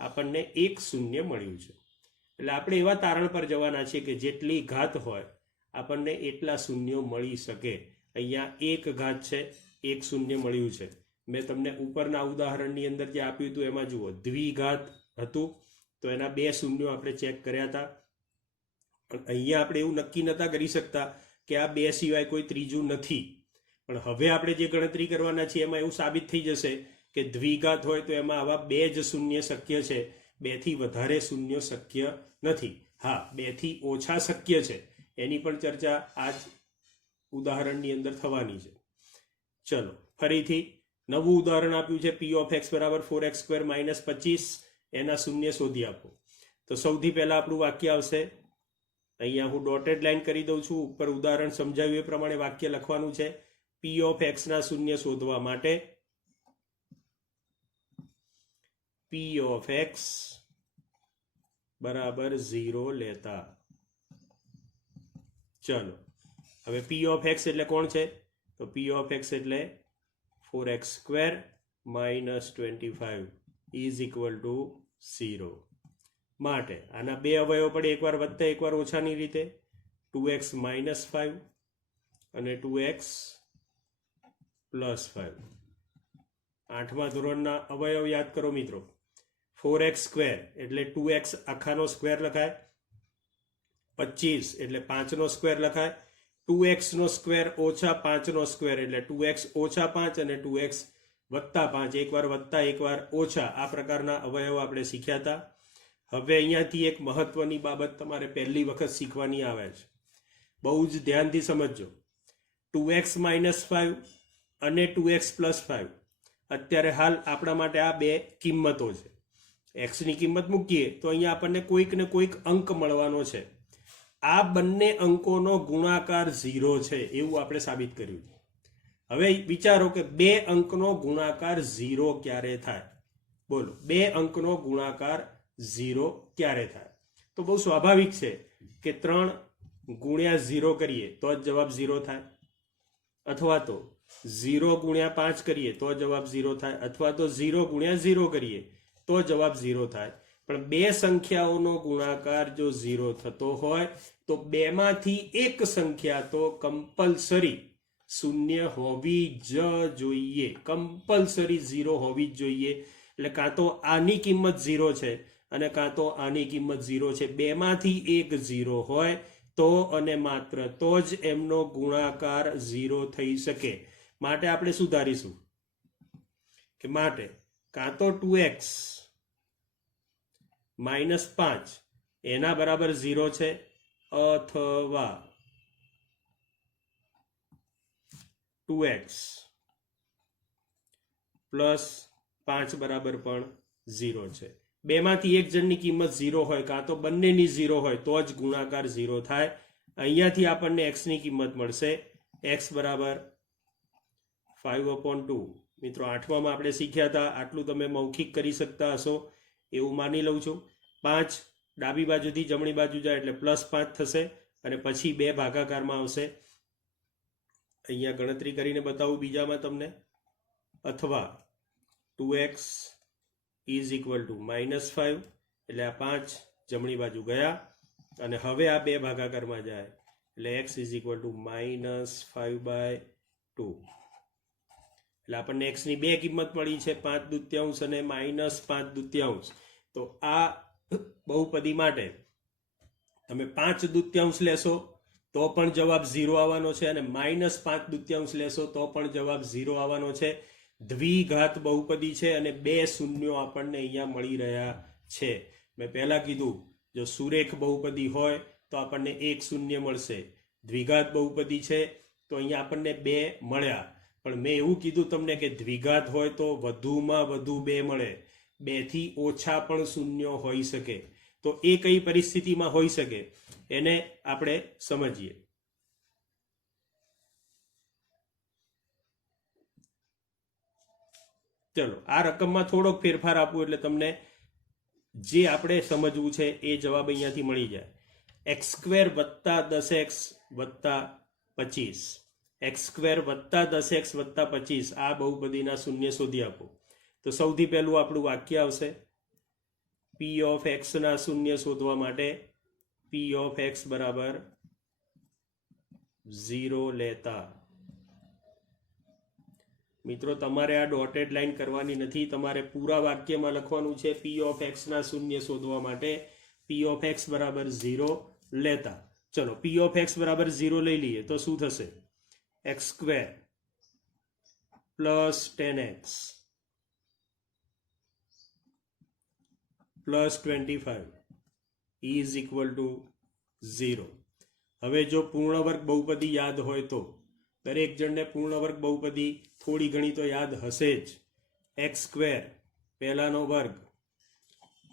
આપણને એક શૂન્ય મળ્યું છે. એટલે આપણે એવા તારણ પર જવાના છીએ કે જેટલી ઘાત હોય આપણને એટલા શૂન્યો મળી શકે. અહીંયા એક ઘાત છે, એક શૂન્ય મળ્યું છે. મેં તમને ઉપરના ઉદાહરણની અંદર જે આપ્યું હતું એમાં જુઓ, દ્વિઘાત હતું તો એના 2 શૂન્યો આપણે ચેક કર્યા હતા. પણ અહીંયા આપણે એવું નક્કી નતા કરી શકતા કે આ 2 સિવાય કોઈ ત્રીજું નથી. પણ હવે આપણે જે ગણતરી કરવાના છીએ એમાં એવું સાબિત થઈ જશે કે દ્વિઘાત હોય તો એમાં આવા 2 જ શૂન્ય શક્ય છે, 2 થી વધારે શૂન્ય શક્ય નથી. હા, 2 થી ઓછા શક્ય છે, એની પણ ચર્ચા આ જ ઉદાહરણની અંદર થવાની છે. ચલો ફરીથી નવું ઉદાહરણ આપ્યું છે. પી ઓફ એક્સ બરાબર 4x² - 25 એના શૂન્ય શોધી આપો. તો સૌથી પહેલા આપણું વાક્ય આવશે, અહીંયા હું ડોટેડ લાઈન કરી દઉં છું. ઉપર ઉદાહરણ સમજાવ્યું એ પ્રમાણે વાક્ય લખવાનું છે. પી ઓફ એક્સ ના શૂન્ય શોધવા માટે પી ઓફ એક્સ બરાબર 0 લેતા. ચલો હવે પી ઓફ એક્સ એટલે કોણ છે? તો પી ઓફ એક્સ એટલે 4x² minus 25 is equal to 0. માટે આના બે અવયવ પડે, એકવાર વત્તા એકવાર ઓછાની રીતે. 2x માઇનસ 5 અને 2x પ્લસ 5. 8મા ધોરણના અવયવ યાદ કરો મિત્રો. 4x² એટલે 2x આખાનો સ્ક્વેર લખાય, 25 એટલે 5નો સ્ક્વેર લખાય, 2x નો સ્ક્વેર ઓછા 5નો સ્ક્વેર એટલે 2x ઓછા 5 અને 2x વત્તા 5. એકવાર વત્તા એકવાર ઓછા, આ પ્રકારના અવયવ આપણે શીખ્યા હતા. હવે અહીંયાથી એક મહત્વની બાબત તમારે પહેલી વખત શીખવાની આવે છે, બહુ જ ધ્યાનથી સમજજો. 2x માઇનસ 5 અને 2x પ્લસ 5 અત્યારે હાલ આપણા માટે આ બે કિંમતો છે. એક્સની કિંમત મૂકીએ તો અહીંયા આપણને કોઈક ને કોઈક અંક મળવાનો છે. આ બંને અંકોનો ગુણાકાર 0 છે એવું આપણે સાબિત કર્યું. હવે વિચારો કે બે અંકનો ગુણાકાર 0 ક્યારે થાય? બોલો, બે અંકનો ગુણાકાર 0 ક્યારે થાય? તો બહુ સ્વાભાવિક છે કે 3 ગુણ્યા 0 કરીએ તો જ જવાબ 0 થાય, અથવા તો 0 ગુણ્યા 5 કરીએ તો જવાબ 0 થાય, અથવા તો 0 ગુણ્યા 0 કરીએ તો જવાબ 0 થાય. પણ બે સંખ્યાઓનો ગુણાકાર જો 0 થતો હોય તો બેમાંથી એક સંખ્યા તો કમ્પલસરી શૂન્ય હોવી જ જોઈએ, કમ્પલસરી 0 હોવી જ જોઈએ. એટલે કાં તો આની કિંમત 0 છે અને કાં તો આની કિંમત 0 છે. બેમાંથી એક 0 હોય તો અને માત્ર તો જ એમનો ગુણાકાર 0 થઈ શકે. માટે આપણે સુધારીશું કે માટે કાં તો 2x માઇનસ 5 એના બરાબર 0 છે, અથવા 2x પ્લસ 5 બરાબર પણ 0 છે. બેમાંથી એક જણની કિંમત 0 હોય, કાં તો બંનેની 0 હોય તો જ ગુણાકાર 0 થાય. અહીંયાથી આપણને x ની કિંમત મળશે, x બરાબર 5/2. મિત્રો 8માં આપણે શીખ્યા હતા, આટલું તમે મૌખિક કરી શકતા હશો એવું માની લઉં છું. 5 ડાબી બાજુથી જમણી બાજુ જાય એટલે +5 થશે અને પછી 2 ભાગાકારમાં આવશે. અહીંયા ગણતરી કરીને બતાવું બીજામાં તમને. અથવા 2x ઇઝ ઇક્વલ ટુ -5 એટલે આ 5 જમણી બાજુ ગયા અને હવે આ 2 ભાગાકારમાં જાય એટલે x ઇઝ ઇક્વલ ટુ -5/2. એટલે આપણને x ની બે કિંમત મળી છે, 5/2 અને -5/2. તો આ બહુપદી માટે તમે 5/2 લેશો તો પણ જવાબ 0 આવવાનો છે અને -5/2 લેશો તો પણ જવાબ 0 આવવાનો છે. દ્વિઘાત બહુપદી છે અને બે શૂન્યો આપણને અહીંયા મળી રહ્યા છે. મેં પહેલા કીધું, જો સુરેખ બહુપદી હોય તો આપણને એક શૂન્ય મળશે. દ્વિઘાત બહુપદી છે તો અહીંયા આપણને 2 મળ્યા. પણ મેં એવું કીધું તમને કે દ્વિઘાત હોય તો વધુમાં વધુ 2 મળે, 2 થી ઓછા પણ શૂન્યો હોઈ શકે. તો એ કઈ પરિસ્થિતિમાં હોઈ શકે એને આપણે સમજીએ. ચલો આ રકમમાં થોડોક ફેરફાર આપું એટલે તમને જે આપણે સમજવું છે એ જવાબ અહીંયાથી મળી જાય. x² + 10x + 25, x² + 10x + 25 આ બહુપદીના શૂન્ય શોધી આપો. તો સૌથી પહેલું આપણું વાક્ય આવશે, p ઓફ x ના શૂન્ય શોધવા માટે p ઓફ x બરાબર 0 લેતા. મિત્રો તમારે આ ડોટેડ લાઈન કરવાની નથી, તમારે પૂરા વાક્યમાં લખવાનું છે p ઓફ x ના શૂન્ય શોધવા માટે p ઓફ x બરાબર 0 લેતા. ચલો p ઓફ x બરાબર 0 લઈ લઈએ તો શું થશે? x² plus 10x plus 25 is equal to 0. હવે જો પૂર્ણ વર્ગ બહુપદી યાદ હોય તો દરેક જણને પૂર્ણ વર્ગ બહુપદી થોડી ઘણી તો યાદ હશે જ. x² પહેલાનો વર્ગ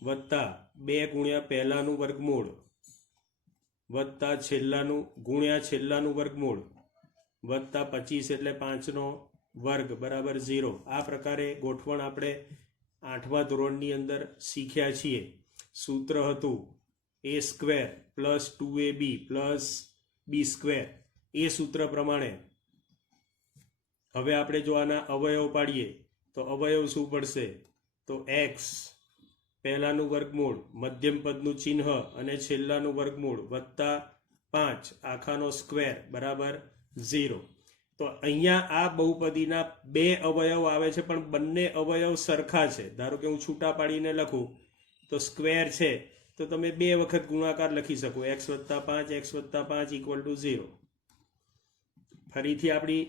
વત્તા 2 ગુણ્યા પહેલાનું વર્ગમૂળ વત્તા છેલ્લાનું ગુણ્યા છેલ્લાનું વર્ગમૂળ વત્તા 25 એટલે 5નો વર્ગ બરાબર 0. આ પ્રકારે ગોઠવણ આપણે 8મા ધોરણની અંદર શીખ્યા છીએ. સૂત્ર હતું a² + 2ab + b². એ સૂત્ર પ્રમાણે હવે આપણે જો આના અવયવ પાડીએ તો અવયવ શું પડશે? તો x પહેલાનું વર્ગમૂળ, મધ્યમ પદનું ચિહ્ન અને છેલ્લાનું વર્ગમૂળ વત્તા 5 આખાનો સ્ક્વેર બરાબર 0. તો અહીંયા આ બહુપદીના બે અવયવ આવે છે, પણ બંને અવયવ સરખા છે. ધારો કે હું છૂટા પાડીને લખું તો સ્ક્વેર છે તો તમે 2 વખત ગુણાકાર લખી શકો, x + 5 x + 5 = 0. ફરીથી આપણી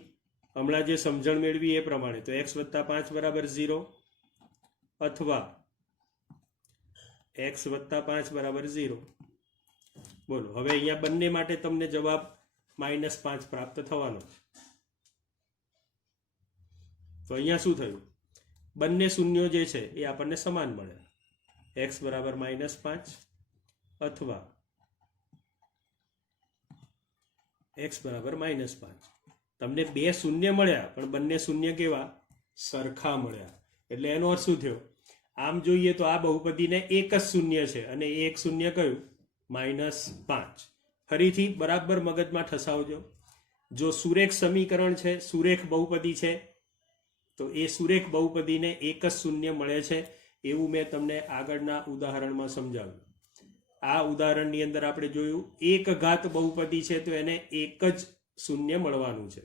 હમણાં જે સમજણ મેળવી એ પ્રમાણે તો x + 5 બરાબર 0 અથવા x + 5 બરાબર 0. બોલો હવે અહીંયા બંને માટે તમને જવાબ -5 પ્રાપ્ત થવાનો. તો અહીંયા શું થયું? બંને શૂન્યો જે છે એ આપણને સમાન મળે. x બરાબર -5 અથવા x બરાબર -5. તમને બે શૂન્ય મળ્યા, પણ બંને શૂન્ય કેવા? સરખા મળ્યા. એટલે એનો અર્થ શું થયો? આમ જોઈએ તો આ બહુપદીને એક જ શૂન્ય છે અને એ એક શૂન્ય કયું? -5. ફરીથી બરાબર મગજમાં ઠસાવજો. જો સુરેખ સમીકરણ છે, સુરેખ બહુપદી છે, તો એ સુરેખ બહુપદીને એક જ શૂન્ય મળે છે. એવું મેં તમને આગળના ઉદાહરણમાં સમજાવ્યું. આ ઉદાહરણની અંદર આપણે જોયું એક ઘાત બહુપદી છે તો એને એક જ શૂન્ય મળવાનું છે.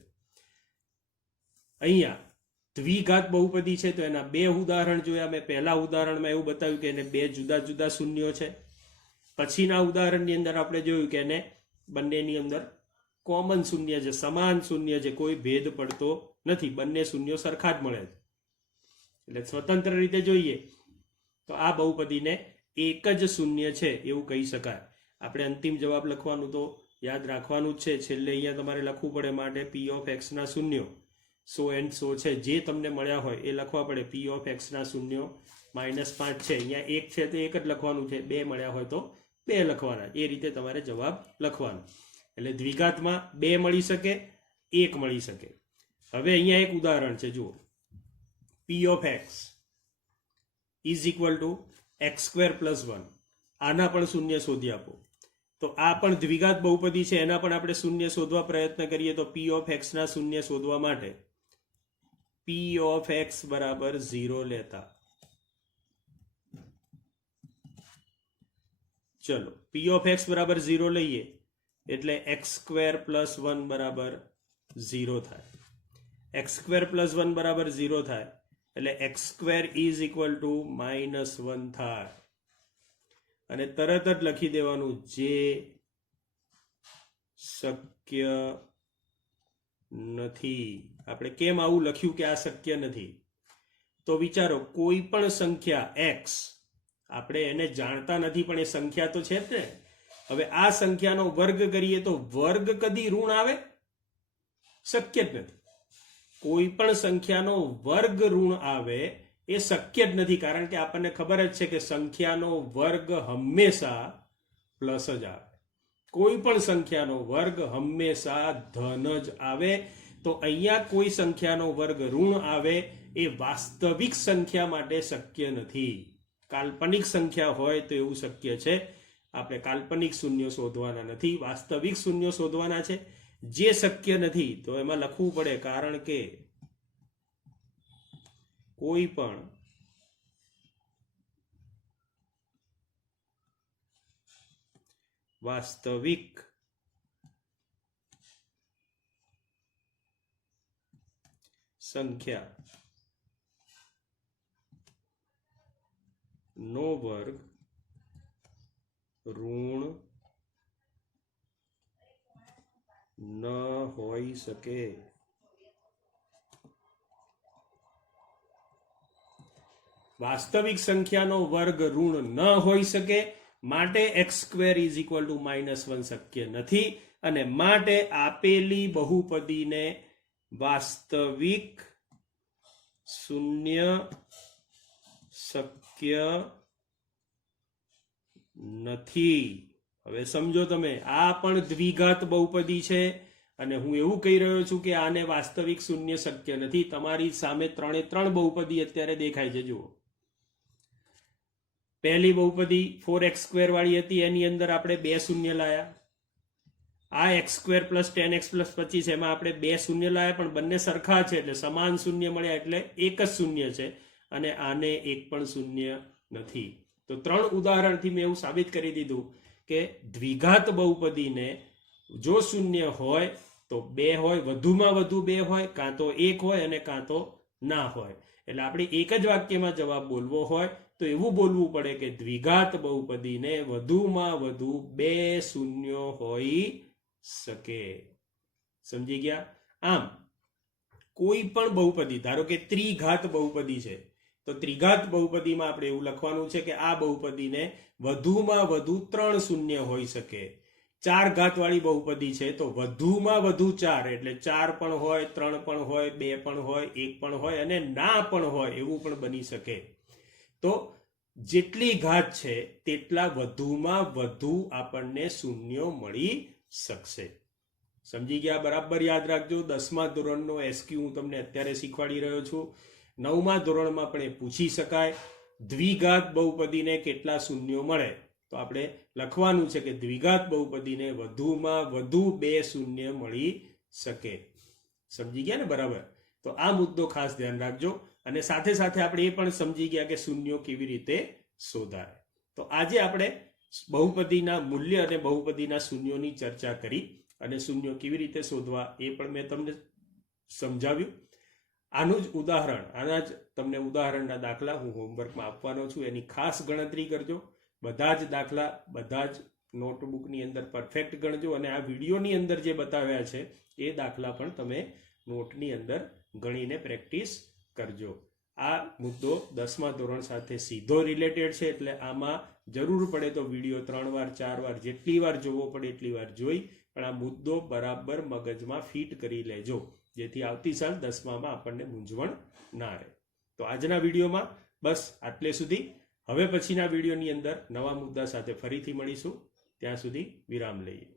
અહીંયા દ્વિઘાત બહુપદી છે તો એના બે ઉદાહરણ જોયા. મેં પહેલા ઉદાહરણમાં એવું બતાવ્યું કે એને બે જુદા જુદા શૂન્યો છે. પછીના ઉદાહરણની અંદર આપણે જોયું કે એને બંનેની અંદર કોમન શૂન્ય છે, સમાન શૂન્ય છે, કોઈ ભેદ પડતો નથી, બંને શૂન્યો સરખા જ મળે છે. એટલે સ્વતંત્ર રીતે જોઈએ તો આ બહુપદીને એક જ શૂન્ય છે એવું કહી શકાય. આપણે અંતિમ જવાબ લખવાનું તો યાદ રાખવાનું જ છે. છેલ્લે અહીંયા તમારે લખવું પડે, માટે p ઓફ x ના શૂન્યો 100 છે જે તમને મળ્યા હોય એ લખવા પડે. p ઓફ x ના શૂન્યો -5 છે, અહીંયા 1 છે તો 1 જ લખવાનું છે, 2 મળ્યા હોય તો 2 લખવાના. એ રીતે તમારે જવાબ લખવાનો. એટલે દ્વિઘાતમાં 2 મળી શકે, 1 મળી શકે. હવે અહીંયા એક ઉદાહરણ છે, જુઓ. p of x = x² + 1. આના પણ શૂન્ય શોધી આપો. તો આ પણ દ્વિઘાત બહુપદી છે, એના પણ આપણે શૂન્ય શોધવા પ્રયત્ન કરીએ તો p ઓફ x ના શૂન્ય શોધવા માટે p ઓફ x બરાબર 0 લેતા. ચલો p ઓફ x બરાબર 0 લઈએ એટલે x² + 1 બરાબર 0 થાય. x² + 1 બરાબર 0 થાય એટલે x² = -1 થાય. અને તરત જ લખી દેવાનું જે શક્ય નથી. આપણે કેમ આવું લખ્યું કે આ શક્ય નથી? તો વિચારો, કોઈ પણ સંખ્યા x, આપણે એને જાણતા નથી પણ એ સંખ્યા તો છે જ ને. હવે આ સંખ્યાનો વર્ગ કરીએ તો વર્ગ કદી ઋણ આવે? શક્ય જ નથી. કોઈ પણ સંખ્યાનો વર્ગ ઋણ આવે એ શક્ય જ નથી, કારણ કે આપણને ખબર જ છે કે સંખ્યાનો વર્ગ હંમેશા પ્લસ જ આવે. કોઈ પણ સંખ્યાનો વર્ગ હંમેશા ધન જ આવે. તો અહીંયા કોઈ સંખ્યાનો વર્ગ ઋણ આવે એ વાસ્તવિક સંખ્યા માટે શક્ય નથી. કાલ્પનિક સંખ્યા હોય તો એવું શક્ય છે. આપણે કાલ્પનિક શૂન્ય શોધવાના નથી, વાસ્તવિક શૂન્ય શોધવાના છે. જે શક્ય નથી તો એમાં લખવું પડે, કારણ કે કોઈ પણ વાસ્તવિક સંખ્યા નો વર્ગ ઋણ ન હોઈ શકે. વાસ્તવિક સંખ્યાનો વર્ગ ઋણ ન હોઈ શકે, માટે x² = -1 શક્ય નથી. અને માટે આપેલી બહુપદીને વાસ્તવિક શૂન્ય શક્ય નથી. હવે સમજો તમે, આ પણ દ્વિઘાત બહુપદી છે અને હું એવું કહી રહ્યો છું કે આને વાસ્તવિક શૂન્ય શક્ય નથી. તમારી સામે 3 બહુપદી અત્યારે દેખાય છે, જુઓ. પહેલી બહુપદી 4x² વાળી હતી, એની અંદર આપણે 2 શૂન્ય લાયા. આ x² + 10x + 25 એમાં આપણે 2 શૂન્ય લાયા, પણ બંને સરખા છે એટલે સમાન શૂન્ય મળ્યા, એટલે એક જ શૂન્ય છે, અને આને એક પણ શૂન્ય નથી. તો 3 ઉદાહરણથી મેં એવું સાબિત કરી દીધું કે દ્વિઘાત બહુપદીને જો શૂન્ય હોય તો 2 હોય, વધુમાં વધુ 2 હોય, કાં તો 1 હોય અને કાં તો ના હોય. એટલે આપણે એક જ વાક્યમાં જવાબ બોલવો હોય તો એવું બોલવું પડે કે દ્વિઘાત બહુપદીને વધુમાં વધુ 2 શૂન્યો હોઈ શકે. સમજી ગયા? આમ કોઈ પણ બહુપદી, ધારો કે ત્રિઘાત બહુપદી છે, તો ત્રિઘાત બહુપદીમાં આપણે એવું લખવાનું છે કે આ બહુપદીને વધુમાં વધુ 3 શૂન્ય હોઈ શકે. 4 ઘાત વાળી બહુપદી છે તો વધુમાં વધુ 4, એટલે 4 પણ હોય, 3 પણ હોય, 2 પણ હોય, 1 પણ હોય અને ના પણ હોય, એવું પણ બની શકે. તો જેટલી ઘાત છે તેટલા વધુમાં વધુ આપણને શૂન્યો મળી શકશે. સમજી ગયા? બરાબર યાદ રાખજો. 10મા ધોરણનો SQ હું તમને અત્યારે શીખવાડી રહ્યો છું. 9મા ધોરણમાં પણ એ પૂછી શકાય, દ્વિઘાત બહુપદીને કેટલા શૂન્યો મળે, તો આપણે લખવાનું છે કે દ્વિઘાત બહુપદીને વધુમાં વધુ 2 શૂન્ય મળી શકે. સમજી ગયા ને? બરાબર. તો આ મુદ્દો ખાસ ધ્યાન રાખજો, અને સાથે સાથે આપણે એ પણ સમજી ગયા કે શૂન્યો કેવી રીતે શોધાય. તો આજે આપણે બહુપદીના મૂલ્ય અને બહુપદીના શૂન્યોની ચર્ચા કરી, અને શૂન્યો કેવી રીતે શોધવા એ પણ મેં તમને સમજાવ્યું. આનું જ ઉદાહરણ, આના જ તમને ઉદાહરણના દાખલા હું હોમવર્કમાં આપવાનો છું, એની ખાસ ગણતરી કરજો. બધા જ દાખલા બધા જ નોટબુકની અંદર પરફેક્ટ ગણજો, અને આ વિડીયોની અંદર જે બતાવ્યા છે એ દાખલા પણ તમે નોટની અંદર ગણીને પ્રેક્ટિસ કરજો. આ મુદ્દો 10મા ધોરણ સાથે સીધો રિલેટેડ છે, એટલે આમાં જરૂર પડે તો વિડીયો 3 વાર 4 વાર જેટલી વાર જોવો પડે એટલી વાર જોઈ, પણ આ મુદ્દો બરાબર મગજમાં ફિટ કરી લેજો, જેથી આવતી સાલ 10મામાં આપણને મૂંઝવણ ના રહે. તો આજના વિડીયોમાં બસ આટલે સુધી. હવે પછીના વિડીયોની અંદર નવા મુદ્દા સાથે ફરીથી મળીશું. ત્યાં સુધી વિરામ લઈએ.